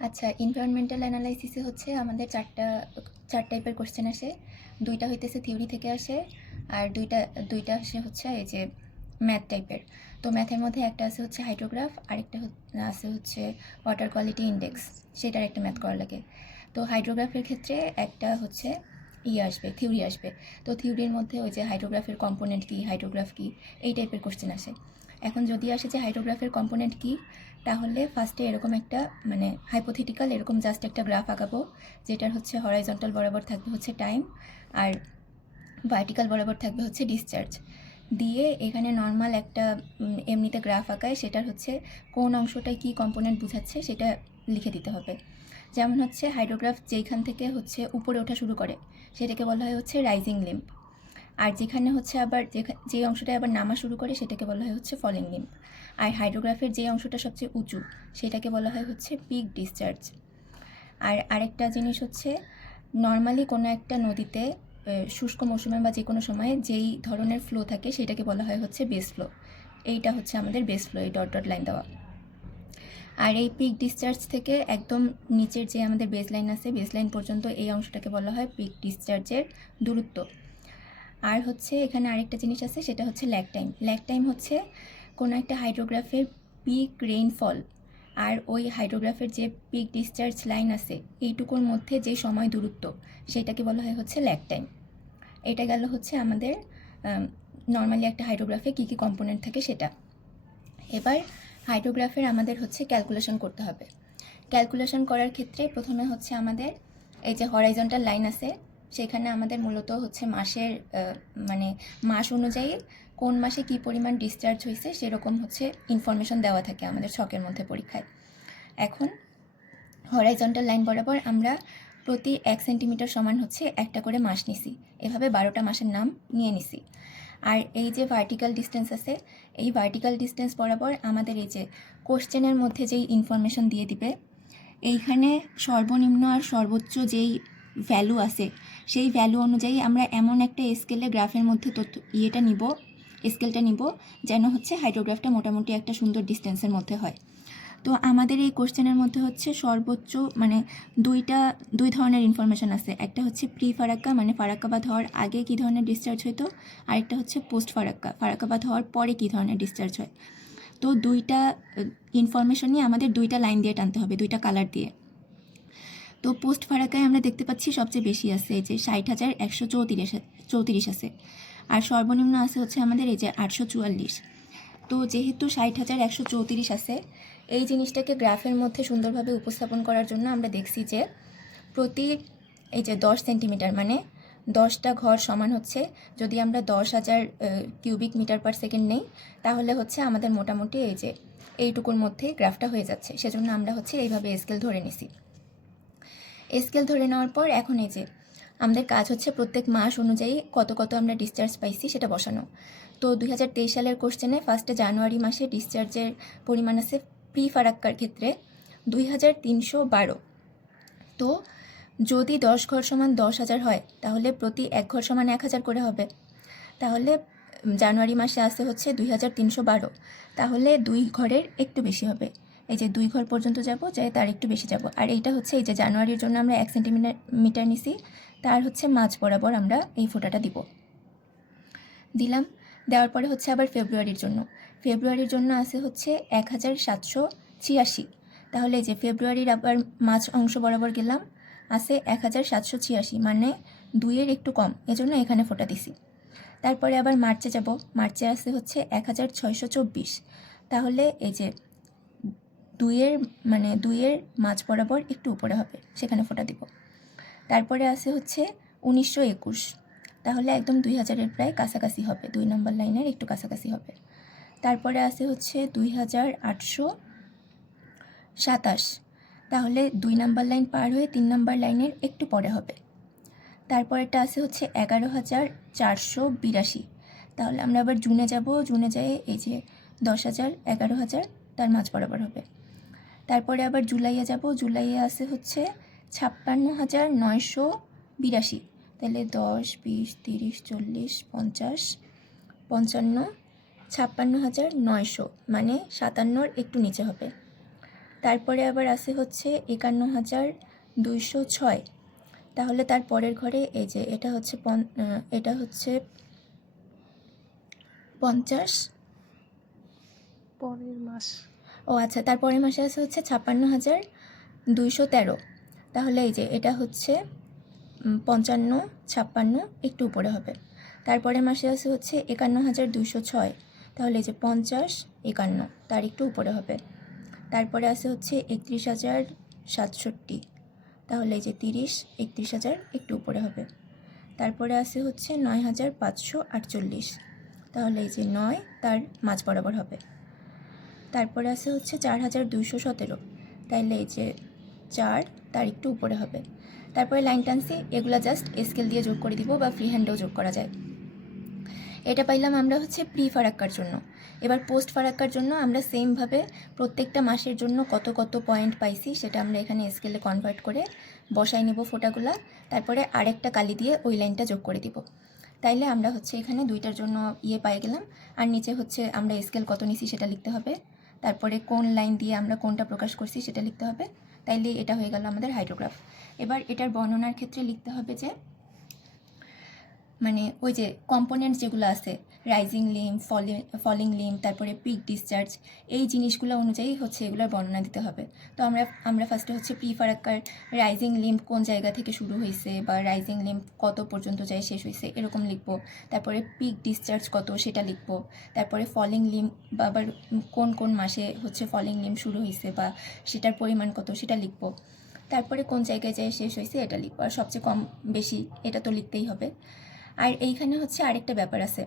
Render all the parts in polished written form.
আচ্ছা, এনভায়রনমেন্টাল অ্যানালাইসিসে হচ্ছে আমাদের চার টাইপের কোশ্চেন আসে। দুইটা হইতেছে থিওরি থেকে আসে, আর দুইটা আসে হচ্ছে এই যে ম্যাথ টাইপের। তো ম্যাথের মধ্যে একটা আছে হচ্ছে হাইড্রোগ্রাফ, আরেকটা আছে হচ্ছে ওয়াটার কোয়ালিটি ইন্ডেক্স, সেটার একটা ম্যাথ করা লাগে। তো হাইড্রোগ্রাফের ক্ষেত্রে একটা হচ্ছে আসবে, থিওরি আসবে। তো থিওরির মধ্যে ওই যে হাইড্রোগ্রাফের কম্পোনেন্ট কী, হাইড্রোগ্রাফ কী, এই টাইপের কোশ্চেন আসে। এখন যদি আসে যে হাইড্রোগ্রাফের কম্পোনেন্ট কী, তাহলে ফার্স্টে এরকম একটা মানে হাইপোথেটিক্যাল এরকম জাস্ট একটা গ্রাফ আঁকাবো, যেটার হচ্ছে হরাইজন্টাল বরাবর থাকবে হচ্ছে টাইম, আর ভার্টিক্যাল বরাবর থাকবে হচ্ছে ডিসচার্জ। দিয়ে এখানে নর্মাল একটা এমনিতে গ্রাফ আঁকায় সেটার হচ্ছে কোন অংশটায় কী কম্পোনেন্ট বোঝাচ্ছে সেটা লিখে দিতে হবে। যেমন হচ্ছে হাইড্রোগ্রাফ যেইখান থেকে হচ্ছে উপরে ওঠা শুরু করে সেটাকে বলা হয় হচ্ছে রাইজিং লিম্ব, আর যেখানে হচ্ছে আবার যে অংশটায় আবার নামা শুরু করে সেটাকে বলা হয় হচ্ছে ফলিং লিম্ব। আর হাইড্রোগ্রাফের যে অংশটা সবচেয়ে উঁচু সেটাকে বলা হয় হচ্ছে পিক ডিসচার্জ। আর আরেকটা জিনিস হচ্ছে নর্মালি কোনো একটা নদীতে শুষ্ক মৌসুমে বা যে কোনো সময়ে যেই ধরনের ফ্লো থাকে সেটাকে বলা হয় হচ্ছে বেস ফ্লো। এইটা হচ্ছে আমাদের বেস ফ্লো, এই ডট ডট লাইন দেওয়া। আর এই পিক ডিসচার্জ থেকে একদম নিচের যে আমাদের বেস লাইন আছে, বেস লাইন পর্যন্ত এই অংশটাকে বলা হয় পিক ডিসচার্জের দূরত্ব। আর হচ্ছে এখানে আরেকটা জিনিস আছে, সেটা হচ্ছে ল্যাগ টাইম। ল্যাগ টাইম হচ্ছে কোনো একটা হাইড্রোগ্রাফের পিক রেইনফল আর ওই হাইড্রোগ্রাফের যে পিক ডিসচার্জ লাইন আছে এইটুকুর মধ্যে যে সময় দূরত্ব, সেটাকে বলা হয় হচ্ছে ল্যাগ টাইম। এটা গেল হচ্ছে আমাদের নর্মালি একটা হাইড্রোগ্রাফে কী কী কম্পোনেন্ট থাকে সেটা। এবার হাইড্রোগ্রাফের আমাদের হচ্ছে ক্যালকুলেশন করতে হবে। ক্যালকুলেশন করার ক্ষেত্রে প্রথমে হচ্ছে আমাদের এই যে হরাইজন্টাল লাইন আছে, সেখানে আমাদের মূলত হচ্ছে মাসের মানে মাস অনুযায়ী কোন মাসে কী পরিমাণ ডিসচার্জ হয়েছে সেরকম হচ্ছে ইনফরমেশন দেওয়া থাকে আমাদের ছকের মধ্যে পরীক্ষায়। এখন হরাইজন্টাল লাইন বরাবর আমরা প্রতি 1 সেন্টিমিটার সমান হচ্ছে একটা করে মাস নিছি, এভাবে 12টা মাসের নাম নিয়ে নিছি। আর এই যে ভার্টিক্যাল ডিস্টেন্স আছে, এই ভার্টিক্যাল ডিস্টেন্স বরাবর আমাদের এই যে কোশ্চেনের মধ্যে যেই ইনফরমেশন দিয়ে দিবে, এইখানে সর্বনিম্ন আর সর্বোচ্চ যেই ভ্যালু আছে সেই ভ্যালু অনুযায়ী আমরা এমন একটা স্কেলে গ্রাফের মধ্যে স্কেলটা নিব যেন হচ্ছে হাইড্রোগ্রাফটা মোটামুটি একটা সুন্দর ডিস্টেন্সের মধ্যে হয়। তো আমাদের এই কোশ্চেনের মধ্যে হচ্ছে সর্বোচ্চ মানে দুই ধরনের ইনফরমেশন আছে। একটা হচ্ছে প্রি ফারাক্কা, মানে ফারাক্কাবাদ হওয়ার আগে কী ধরনের ডিসচার্জ হইতো, আরেকটা হচ্ছে পোস্ট ফারাক্কাবাদ হওয়ার পরে কী ধরনের ডিসচার্জ হয়। তো দুইটা ইনফরমেশনই আমাদের দুইটা লাইন দিয়ে টানতে হবে, দুইটা কালার দিয়ে। তো পোস্ট ফারাক্কায় আমরা দেখতে পাচ্ছি সবচেয়ে বেশি আছে এই যে 60,134 আছে, আর সর্বনিম্ন আছে হচ্ছে আমাদের এই যে 844। তো যেহেতু 60,134 আছে, এই জিনিসটাকে গ্রাফের মধ্যে সুন্দরভাবে উপস্থাপন করার জন্য আমরা দেখছি যে প্রতি এই যে 10 সেন্টিমিটার মানে 10টা ঘর সমান হচ্ছে, যদি আমরা 10,000 কিউবিক মিটার পার সেকেন্ড নেই তাহলে হচ্ছে আমাদের মোটামুটি এই যে এইটুকুর মধ্যে গ্রাফটা হয়ে যাচ্ছে। সেজন্য আমরা হচ্ছে এইভাবে স্কেল ধরে নিছি। স্কেল ধরে নেওয়ার পর এখন এই যে আমাদের কাজ হচ্ছে প্রত্যেক মাস অনুযায়ী কত কত আমরা ডিসচার্জ পাইছি সেটা বসানো। তো 2023 সালের কোশ্চেনে ফার্স্টে জানুয়ারি মাসে ডিসচার্জের পরিমাণ আছে প্রি ফারাক্কার ক্ষেত্রে 2312। তো যদি 10 ঘর সমান 10,000 হয় তাহলে প্রতি 1 ঘর সমান 1,000 করে হবে। তাহলে জানুয়ারি মাসে আসে হচ্ছে 2312, তাহলে 2 ঘরের একটু বেশি হবে। এই যে 2 ঘর পর্যন্ত যাব, যাই তার একটু বেশি যাব। আর এইটা হচ্ছে এই যে জানুয়ারির জন্য আমরা 1 সেন্টিমিটার নিছি, তার হচ্ছে মাঝ বরাবর আমরা এই ফোঁটাটা দিলাম। দেওয়ার পরে হচ্ছে আবার ফেব্রুয়ারির জন্য আছে হচ্ছে 1786। তাহলে এই যে ফেব্রুয়ারির আবার মাঝ অংশ বরাবর গেলাম, আছে 1786, মানে 2-এর একটু কম, এজন্য এখানে ফোঁটা দিছি। তারপরে আবার মার্চে যাব, মার্চে আছে হচ্ছে 1624। তাহলে এই যে 2-এর মাঝ বরাবর একটু উপরে হবে, সেখানে ফোঁটা দিব। তারপরে আছে হচ্ছে 1921, তাহলে একদম 2000-এর প্রায় কাছাকাছি হবে, 2 নম্বর লাইনের একটু কাছাকাছি হবে। তারপরে আছে হচ্ছে 2827, তাহলে 2 নম্বর লাইন পার হয়ে 3 নম্বর লাইনের একটু পরে হবে। তারপরেরটা আছে হচ্ছে 11,482, তাহলে আমরা আবার জুনে যাব, জুনে যাই এই যে 10,000 11,000 তার মাঝ বরাবর হবে। তারপরে আবার জুলাইয়ে যাব, জুলাইয়ে আছে হচ্ছে 56,982, তাহলে 10 20 30 40 50 55 56,900, মানে 57-র একটু নিচে হবে। তারপরে আবার আছে হচ্ছে 51,206, তাহলে তার পরের ঘরে এই যে এটা হচ্ছে এটা হচ্ছে 50, পরের মাস। ও আচ্ছা, তারপরের মাসে আছে হচ্ছে 56,213, তাহলে এই যে এটা হচ্ছে 55, 56 একটু উপরে হবে। তারপরের মাসে আছে হচ্ছে 51,206, তাহলে এই যে 50, 51 তার একটু উপরে হবে। তারপরে আছে হচ্ছে 31,067, তাহলে এই যে 30, 31,000 একটু উপরে হবে। তারপরে আছে হচ্ছে 9,548, তাহলে এই যে 9 তার মাঝ বরাবর হবে। তারপরে আছে হচ্ছে 4,217, তাইলে এই যে 4 তার একটু উপরে হবে। তারপরে লাইন টানছি, এগুলা জাস্ট স্কেল দিয়ে যোগ করে দিব বা ফ্রি হ্যান্ডেও যোগ করা যায়। এটা পাইলাম আমরা হচ্ছে প্রি ফারাক্কার জন্য। এবার পোস্ট ফারাক্কার জন্য আমরা সেমভাবে প্রত্যেকটা মাসের জন্য কত কত পয়েন্ট পাইছি সেটা আমরা এখানে স্কেলে কনভার্ট করে বসাই নেব ফোঁটাগুলা, তারপরে আরেকটা কালি দিয়ে ওই লাইনটা যোগ করে দিব। তাইলে আমরা হচ্ছে এখানে দুইটার জন্য পাই গেলাম। আর নিচে হচ্ছে আমরা স্কেল কত নিছি সেটা লিখতে হবে, তারপরে কোন লাইন দিয়ে আমরা কোনটা প্রকাশ করছি সেটা লিখতে হবে। তাইলে এটা হয়ে গেল আমাদের হাইড্রোগ্রাফ। এবার এটার বর্ণনার ক্ষেত্রে লিখতে হবে যে মানে ওই যে কম্পোনেন্ট যেগুলো আছে, রাইজিং লিম, ফলিং লিম, তারপরে পিক ডিসচার্জ, এই জিনিসগুলো অনুযায়ী হচ্ছে এগুলোর বর্ণনা দিতে হবে। তো আমরা ফার্স্টে হচ্ছে প্রি ফারাক্কার রাইজিং লিম কোন জায়গা থেকে শুরু হয়েছে বা রাইজিং লিম কত পর্যন্ত যায় শেষ হয়েছে এরকম লিখবো। তারপরে পিক ডিসচার্জ কত সেটা লিখবো। তারপরে ফলিং লিম বা আবার কোন কোন মাসে হচ্ছে ফলিং লিম শুরু হয়েছে বা সেটার পরিমাণ কত সেটা লিখবো। তারপরে কোন জায়গায় যায় শেষ হয়েছে এটা লিখবো, আর সবচেয়ে কম বেশি এটা তো লিখতেই হবে। আর এইখানে হচ্ছে আরেকটা ব্যাপার আছে,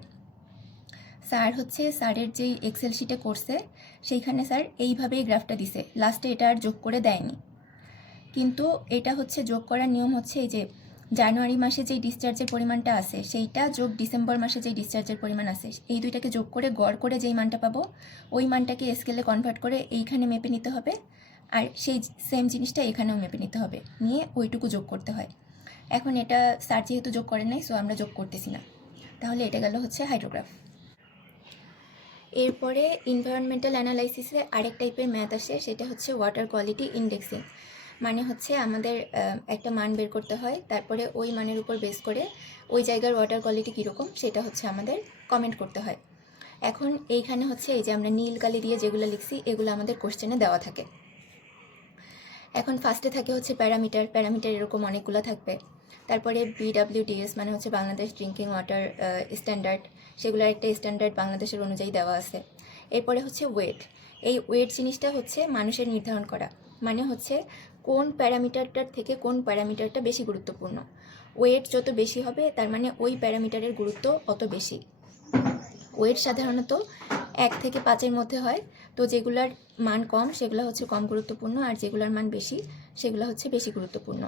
স্যারের যেই এক্সেল শিটে করছে সেইখানে স্যার এইভাবেই গ্রাফটা দিছে, লাস্টে এটা আর যোগ করে দেয়নি। কিন্তু এটা হচ্ছে যোগ করার নিয়ম হচ্ছে এই যে জানুয়ারি মাসে যেই ডিসচার্জের পরিমাণটা আছে সেইটা যোগ ডিসেম্বর মাসে যেই ডিসচার্জের পরিমাণ আছে এই দুইটাকে যোগ করে গড় করে যেই মানটা পাবো ওই মানটাকে স্কেলে কনভার্ট করে এইখানে মেপে নিতে হবে, আর সেই সেম জিনিসটা এখানেও মেপে নিতে হবে, নিয়ে ওইটুকু যোগ করতে হয়। এখন এটা স্যার যেহেতু যোগ করেন নাই, সো আমরা যোগ করতেছি না। তাহলে এটা গেল হচ্ছে হাইড্রোগ্রাফ। এরপরে এনভায়রনমেন্টাল অ্যানালাইসিসে আরেক টাইপের ম্যাথ আসে, সেটা হচ্ছে ওয়াটার কোয়ালিটি ইন্ডেক্সিং। মানে হচ্ছে আমাদের একটা মান বের করতে হয়, তারপরে ওই মানের উপর বেস করে ওই জায়গার ওয়াটার কোয়ালিটি কীরকম সেটা হচ্ছে আমাদের কমেন্ট করতে হয়। এখন এইখানে হচ্ছে এই যে আমরা নীল কালি দিয়ে যেগুলো লিখছি এগুলো আমাদের কোশ্চেনে দেওয়া থাকে। এখন ফার্স্টে থাকে হচ্ছে প্যারামিটার এরকম অনেকগুলো থাকবে। তারপরে BWDS মানে হচ্ছে বাংলাদেশ ড্রিঙ্কিং ওয়াটার স্ট্যান্ডার্ড, সেগুলোর একটা স্ট্যান্ডার্ড বাংলাদেশের অনুযায়ী দেওয়া আছে। এরপরে হচ্ছে ওয়েট, এই ওয়েট জিনিসটা হচ্ছে মানুষের নির্ধারণ করা, মানে হচ্ছে কোন প্যারামিটারটার থেকে কোন প্যারামিটারটা বেশি গুরুত্বপূর্ণ। ওয়েট যত বেশি হবে তার মানে ওই প্যারামিটারের গুরুত্ব অত বেশি। ওয়েট সাধারণত 1 থেকে 5-এর মধ্যে হয়, তো যেগুলার মান কম সেগুলো হচ্ছে কম গুরুত্বপূর্ণ, আর যেগুলার মান বেশি সেগুলো হচ্ছে বেশি গুরুত্বপূর্ণ।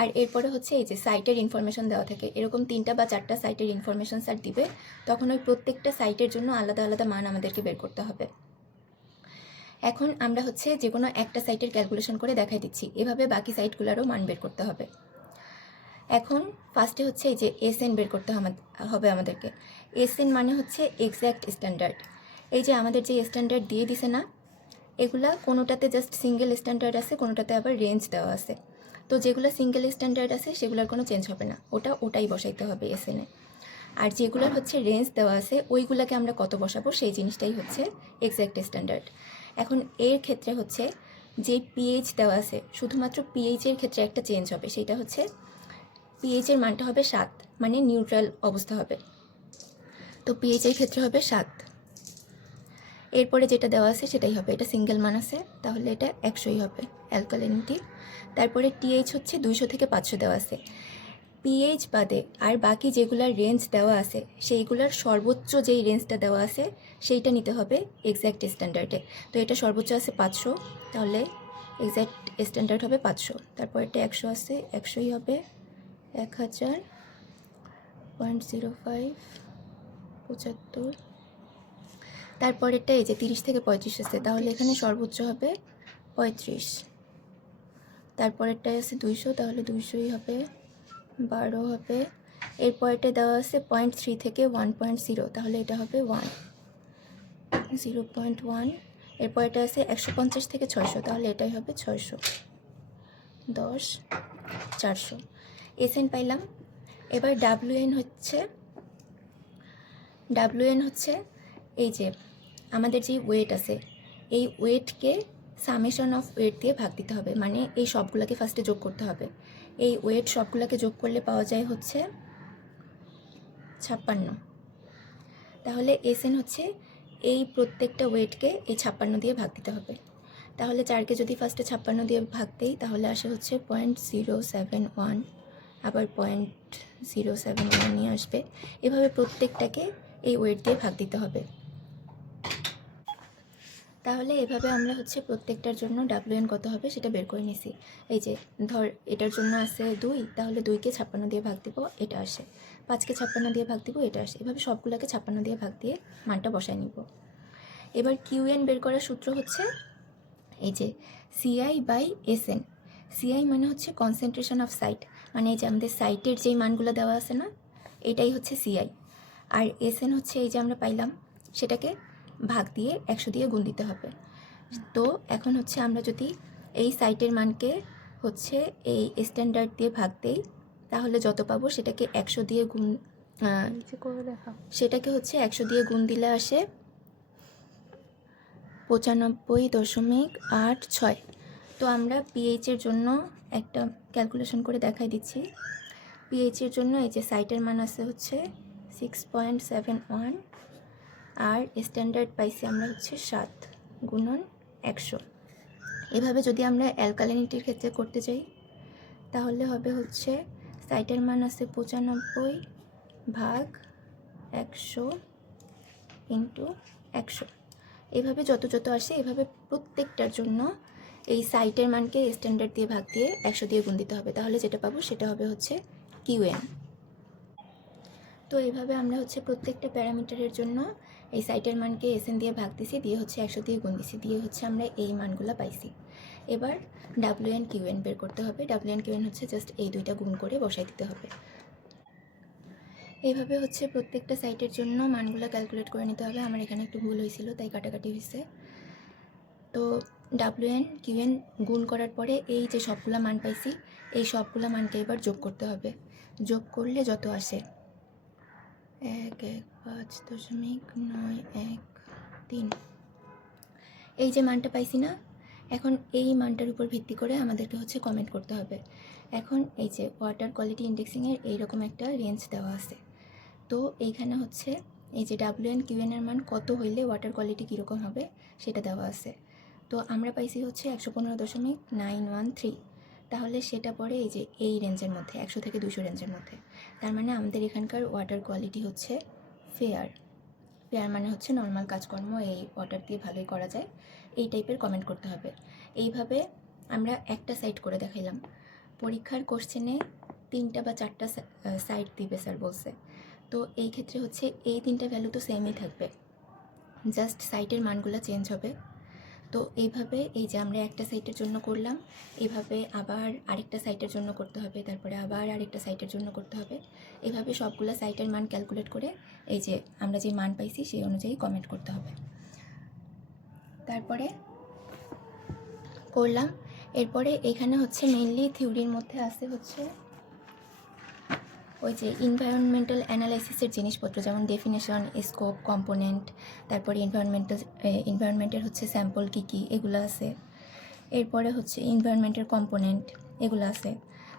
আর এরপরে হচ্ছে এই যে সাইটের ইনফরমেশন দেওয়া থাকে, এরকম 3টা বা 4টা সাইটের ইনফরমেশন স্যার দিবে, তখন ওই প্রত্যেকটা সাইটের জন্য আলাদা আলাদা মান আমাদেরকে বের করতে হবে। এখন আমরা হচ্ছে যে কোনো একটা সাইটের ক্যালকুলেশন করে দেখাই দিচ্ছি, এভাবে বাকি সাইটগুলোরও মান বের করতে হবে। এখন ফার্স্টে হচ্ছে এই যে SN বের করতে হবে আমাদেরকে। SN মানে হচ্ছে এক্স্যাক্ট স্ট্যান্ডার্ড। এই যে আমাদের যে স্ট্যান্ডার্ড দিয়ে দিছে না, এগুলা কোনোটাতে জাস্ট সিঙ্গেল স্ট্যান্ডার্ড আছে, কোনোটাতে আবার রেঞ্জ দেওয়া আছে। তো যেগুলো সিঙ্গেল স্ট্যান্ডার্ড আছে সেগুলোর কোনো চেঞ্জ হবে না, ওটাই বসাইতে হবে SN-এ। আর যেগুলোর হচ্ছে রেঞ্জ দেওয়া আছে ওইগুলোকে আমরা কত বসাবো সেই জিনিসটাই হচ্ছে এক্স্যাক্ট স্ট্যান্ডার্ড। এখন এর ক্ষেত্রে হচ্ছে যে পিএইচ দেওয়া আছে, শুধুমাত্র পিএইচের ক্ষেত্রে একটা চেঞ্জ হবে, সেটা হচ্ছে পিএইচের মানটা হবে 7, মানে নিউট্রাল অবস্থা হবে। তো পিএইচের ক্ষেত্রে হবে 7। এরপরে যেটা দেওয়া আছে সেটাই হবে, এটা সিঙ্গেল মান আছে তাহলে এটা 100ই হবে অ্যালকালিনিটি। তারপরে টিএইচ হচ্ছে 200 থেকে 500 দেওয়া আছে। পিএইচ বাদে আর বাকি যেগুলার রেঞ্জ দেওয়া আছে সেইগুলার সর্বোচ্চ যেই রেঞ্জটা দেওয়া আছে সেইটা নিতে হবে এক্স্যাক্ট স্ট্যান্ডার্ডে। তো এটা সর্বোচ্চ আছে 500, তাহলে এক্স্যাক্ট স্ট্যান্ডার্ড হবে 500। তারপর এটা 100 আছে, 100ই হবে 1000.05 75। তারপরেরটা এই যে 30 থেকে 35 আছে, তাহলে এখানে সর্বোচ্চ হবে 35। তারপরেরটাই আছে 200, তাহলে 200ই হবে 12 হবে। এরপরেরটা দেওয়া আছে 0.3 থেকে 1.0, তাহলে এটা হবে 1, 0.1। এরপর এটা আছে 150 থেকে 600, তাহলে এটাই হবে 600, 10, 400। এসএন পাইলাম। এবার ডাব্লিউএন হচ্ছে এই যে আমাদের যে ওয়েট আছে, এই ওয়েটকে সামেশন অফ ওয়েট দিয়ে ভাগ দিতে হবে, মানে এই সবগুলোকে ফার্স্টে যোগ করতে হবে। এই ওয়েট সবগুলোকে যোগ করলে পাওয়া যায় হচ্ছে 56। তাহলে এসএন হচ্ছে এই প্রত্যেকটা ওয়েটকে এই 56 দিয়ে ভাগ দিতে হবে। তাহলে 4কে যদি ফার্স্টে 56 দিয়ে ভাগ দিই তাহলে আসে হচ্ছে 0.071, আবার 0.071 নিয়ে আসবে। এভাবে প্রত্যেকটাকে এই ওয়েট দিয়ে ভাগ দিতে হবে। তাহলে এভাবে আমরা হচ্ছে প্রত্যেকটার জন্য ডাব্লিউএন কত হবে সেটা বের করে নিছি। এই যে ধর এটার জন্য আসে 2, তাহলে 2কে 56 দিয়ে ভাগ দিব, এটা আসে। 5কে 56 দিয়ে ভাগ দিব, এটা আসে। এভাবে সবগুলোকে 56 দিয়ে ভাগ দিয়ে মানটা বসায় নিব। এবার কিউএন বের করার সূত্র হচ্ছে এই যে CI/SN। CI মানে হচ্ছে কনসেন্ট্রেশন অফ সাইট, মানে এই যে আমাদের সাইটের যেই মানগুলো দেওয়া আছে না, এটাই হচ্ছে CI। আর SN হচ্ছে এই যে আমরা পাইলাম, সেটাকে ভাগ দিয়ে 100 দিয়ে গুণ দিতে হবে। তো এখন হচ্ছে আমরা যদি এই সাইটের মানকে হচ্ছে এই স্ট্যান্ডার্ড দিয়ে ভাগ দেই তাহলে যত পাবো সেটাকে 100 দিয়ে গুণ সেটাকে হচ্ছে 100 দিয়ে গুণ দিলে আসে 95.86। তো আমরা পিএইচের জন্য একটা ক্যালকুলেশন করে দেখাই দিচ্ছি। পিএইচের জন্য এই যে সাইটের মান আছে হচ্ছে 6.71, আর স্ট্যান্ডার্ড পাইছি আমরা হচ্ছে 7 গুণন 100। এভাবে যদি আমরা অ্যালকালিনিটির ক্ষেত্রে করতে যাই তাহলে হবে হচ্ছে সাইটের মান আছে 95/100 ইন্টু 100। এভাবে যত আসে এভাবে প্রত্যেকটার জন্য এই সাইটের মানকে স্ট্যান্ডার্ড দিয়ে ভাগ দিয়ে 100 দিয়ে গুণ দিতে হবে, তাহলে যেটা পাবো সেটা হবে হচ্ছে কিউএন। তো এইভাবে আমরা হচ্ছে প্রত্যেকটা প্যারামিটারের জন্য এই সাইটের মানকে এসএন দিয়ে ভাগ দিছি, দিয়ে হচ্ছে 100 দিয়ে গুণ দিছি, দিয়ে হচ্ছে আমরা এই মানগুলো পাইছি। এবার ডাব্লিউএন কিউএন বের করতে হবে। ডাব্লিউএন কিউএন হচ্ছে জাস্ট এই দুইটা গুণ করে বসাই দিতে হবে। এইভাবে হচ্ছে প্রত্যেকটা সাইটের জন্য মানগুলো ক্যালকুলেট করে নিতে হবে। আমার এখানে একটু ভুল হয়েছিল তাই কাটাকাটি হয়েছে। তো ডাব্লিউএন কিউএন গুণ করার পরে এই যে সবগুলা মান পাইছি এই সবগুলা মানকে এবার যোগ করতে হবে। যোগ করলে যত আসে 115.913, এই যে মানটা পাইছি না, এখন এই মানটার উপর ভিত্তি করে আমাদেরকে হচ্ছে কমেন্ট করতে হবে। এখন এই যে ওয়াটার কোয়ালিটি ইন্ডেক্সিংয়ের এইরকম একটা রেঞ্জ দেওয়া আছে। তো এইখানে হচ্ছে এই যে ডাব্লিউএন কিউএনের মান কত হইলে ওয়াটার কোয়ালিটি কীরকম হবে সেটা দেওয়া আছে। তো আমরা পাইছি হচ্ছে 115.913, তাহলে সেটা পড়ে এই যে এই রেঞ্জের মধ্যে, 100 থেকে 200 রেঞ্জের মধ্যে। তার মানে আমাদের এখানকার ওয়াটার কোয়ালিটি হচ্ছে ফেয়ার। ফেয়ার মানে হচ্ছে নর্মাল কাজকর্ম এই ওয়াটার দিয়ে ভালোই করা যায়, এই টাইপের কমেন্ট করতে হবে। এইভাবে আমরা একটা সাইট করে দেখাইলাম। পরীক্ষার কোশ্চেনে 3টা বা 4টা সাইট দিবে স্যার বলছে। তো এই ক্ষেত্রে হচ্ছে এই 3টা ভ্যালু তো সেমই থাকবে, জাস্ট সাইটের মানগুলো চেঞ্জ হবে। তো এইভাবে এই যে আমরা একটা সাইটের জন্য করলাম, এইভাবে আবার আরেকটা সাইটের জন্য করতে হবে, তারপরে আবার আরেকটা সাইটের জন্য করতে হবে। এইভাবে সবগুলো সাইটের মান ক্যালকুলেট করে এই যে আমরা যে মান পাইছি সেই অনুযায়ী কমেন্ট করতে হবে। তারপরে করলাম। এরপরে এখানে হচ্ছে মেইনলি থিওরির মধ্যে আসে হচ্ছে ওই যে এনভায়রনমেন্টাল অ্যানালাইসিসের জিনিসপত্র, যেমন ডেফিনেশন, স্কোপ, কম্পোনেন্ট, তারপরে এনভায়রনমেন্টের হচ্ছে স্যাম্পল কী কী এগুলো আছে। এরপরে হচ্ছে এনভায়রনমেন্টের কম্পোনেন্ট এগুলো আছে।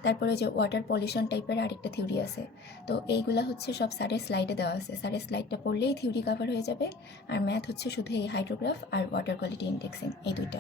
তারপরে যে ওয়াটার পলিউশন টাইপের আরেকটা থিওরি আছে। তো এইগুলা হচ্ছে সব স্যারের স্লাইডে দেওয়া আছে, স্যারের স্লাইডটা পড়লেই থিওরি কভার হয়ে যাবে। আর ম্যাথ হচ্ছে শুধু এই হাইড্রোগ্রাফ আর ওয়াটার কোয়ালিটি ইন্ডেক্সিং, এই দুইটা।